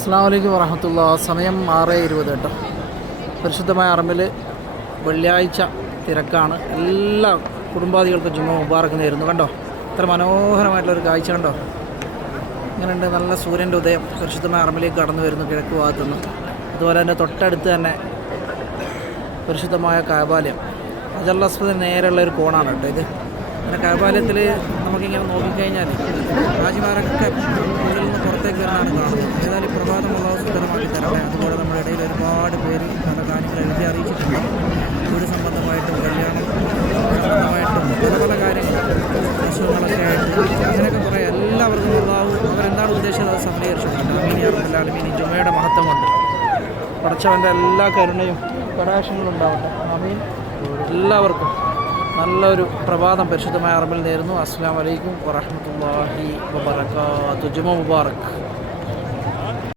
അസ്സാം വലൈക്കും വറഹമത്തുള്ള. സമയം ആറ് ഇരുപത് കേട്ടോ. പരിശുദ്ധമായ അറമ്പിൽ വെള്ളിയാഴ്ച തിരക്കാണ്. എല്ലാ കുടുംബാദികൾക്കും ജുമ്മ മുബാറക്ക് നേരുന്നു കണ്ടോ? ഇത്ര മനോഹരമായിട്ടുള്ളൊരു കാഴ്ച കണ്ടോ? ഇങ്ങനെയുണ്ട് നല്ല സൂര്യന്റെ ഉദയം. പരിശുദ്ധമായ അറമ്പിലേക്ക് കടന്നു വരുന്നു കിഴക്ക് ഭാഗത്തുനിന്ന്. അതുപോലെ തന്നെ തൊട്ടടുത്ത് തന്നെ പരിശുദ്ധമായ കാബാലയം. അജല്ലസ്പതിന് നേരെയുള്ള ഒരു കോണാണ് കേട്ടോ ഇത്. പിന്നെ കാബാലയത്തിൽ നമുക്കിങ്ങനെ നോക്കിക്കഴിഞ്ഞാൽ ഹാജിമാരൊക്കെ ഒരുപാട് പേര് പല കാര്യങ്ങൾ എഴുതി അറിയിച്ചിട്ടുണ്ട്. ഒരു സംബന്ധമായിട്ടും കല്യാണം സംബന്ധമായിട്ടും പല പല കാര്യങ്ങൾ പ്രശ്നങ്ങളൊക്കെ ആയിട്ട് അങ്ങനെയൊക്കെ കുറേ എല്ലാവർക്കും അള്ളാഹു അവരെന്താണ് ഉദ്ദേശിച്ചത്? അത് സഫലീകരിച്ചിട്ടുണ്ട് അമീനി ഇനി ജുമയുടെ മഹത്വം കൊണ്ട് പഠിച്ചവന്റെ എല്ലാ കരുണയും കടാശങ്ങളും ഉണ്ടാവട്ടെ. അമീൻ എല്ലാവർക്കും നല്ലൊരു പ്രഭാതം പരിശുദ്ധമായ അറബിൽ നേരുന്നു. അസ്സാം വലൈക്കും വറഹമത്തല്ലാഹി വബർക്കാത്തു ജുമ മുബാറക്.